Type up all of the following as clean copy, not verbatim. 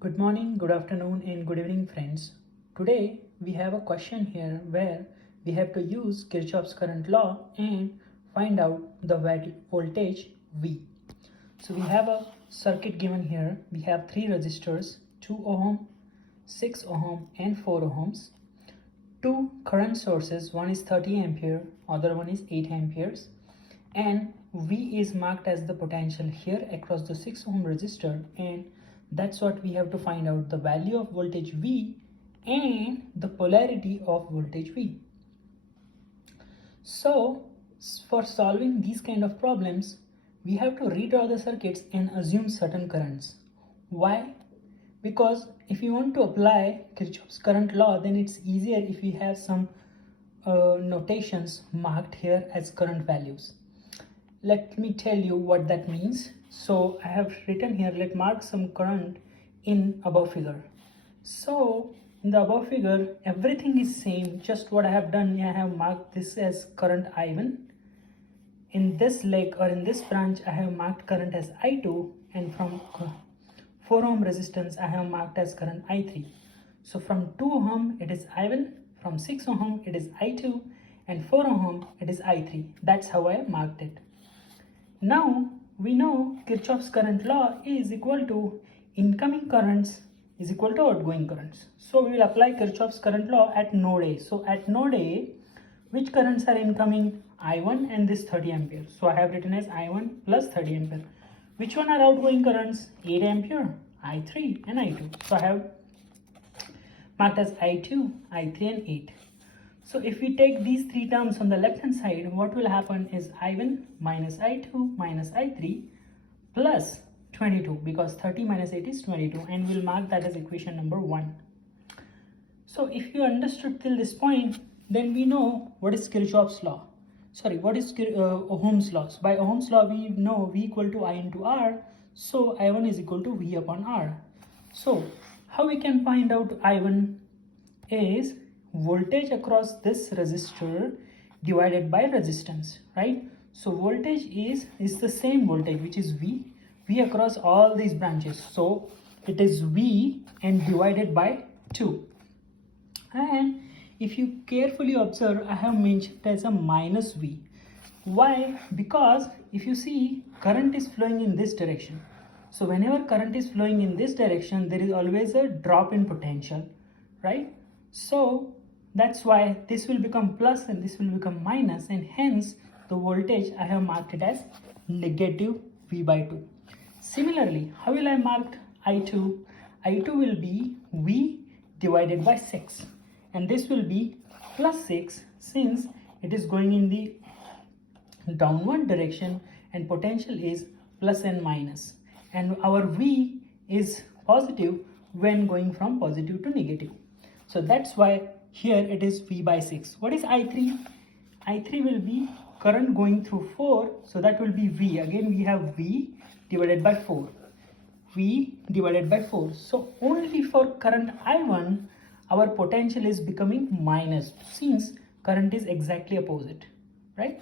Good morning, good afternoon, and good evening, friends. Today we have a question here where we have to use Kirchhoff's current law and find out the voltage V. So we have a circuit given here. We have three resistors, 2 ohm, 6 ohm, and 4 ohms. Two current sources, one is 30 ampere, other one is 8 amperes, and V is marked as the potential here across the 6 ohm resistor, and that's what we have to find out, the value of voltage V and the polarity of voltage V. So for solving these kind of problems, we have to redraw the circuits and assume certain currents. Why? Because if you want to apply Kirchhoff's current law, then it's easier if we have some notations marked here as current values. Let me tell you what that means. So I have written here, let's mark some current in above figure. So in the above figure, everything is same. Just what I have done, I have marked this as current I1. In this leg or in this branch, I have marked current as I2, and from 4 ohm resistance, I have marked as current I3. So from 2 ohm, it is I1, from 6 ohm, it is I2, and 4 ohm, it is I3. That's how I marked it. Now we know Kirchhoff's current law is equal to incoming currents is equal to outgoing currents. So we will apply Kirchhoff's current law at node A. So at node A, which currents are incoming? I1 and this 30 ampere. So I have written as I1 plus 30 ampere. Which one are outgoing currents? 8 ampere, I3 and I2. So I have marked as I2, I3 and 8. So if we take these three terms on the left hand side, what will happen is I1 minus I2 minus I3 plus 22, because 30 minus 8 is 22, and we'll mark that as equation number 1. So if you understood till this point, then we know what is Kirchhoff's law. What is Ohm's law? So by Ohm's law, we know V equal to I into R. So I1 is equal to V upon R. So how we can find out I1 is voltage across this resistor divided by resistance, right? So voltage is the same voltage, which is V across all these branches. So it is V and divided by 2. And if you carefully observe, I have mentioned as a minus V. Why? Because if you see, current is flowing in this direction. So whenever current is flowing in this direction, there is always a drop in potential, right? So that's why this will become plus and this will become minus, and hence the voltage I have marked it as negative V by 2. Similarly, how will I mark I2? I2 will be V divided by 6, and this will be plus 6 since it is going in the downward direction and potential is plus and minus, and our V is positive when going from positive to negative. So that's why here it is V by 6. What is I3? I3 will be current going through 4, so that will be V. Again we have V divided by 4. V divided by 4. So only for current I1, our potential is becoming minus since current is exactly opposite, right?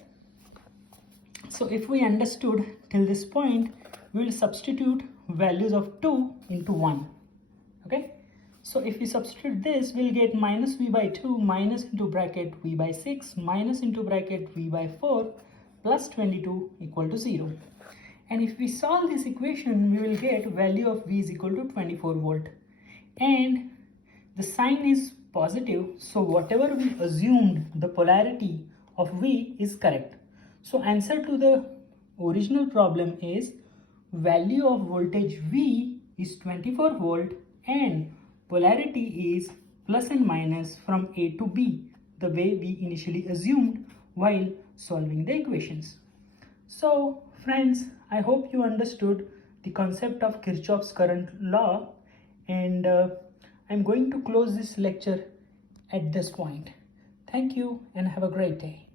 So if we understood till this point, we will substitute values of 2 into 1. Okay? So if we substitute this, we'll get minus V by 2 minus into bracket V by 6 minus into bracket V by 4 plus 22 equal to 0. And if we solve this equation, we will get value of V is equal to 24 volt. And the sign is positive, so whatever we assumed, the polarity of V is correct. So answer to the original problem is value of voltage V is 24 volt and polarity is plus and minus from A to B, the way we initially assumed while solving the equations. So friends, I hope you understood the concept of Kirchhoff's current law, and I'm going to close this lecture at this point. Thank you and have a great day.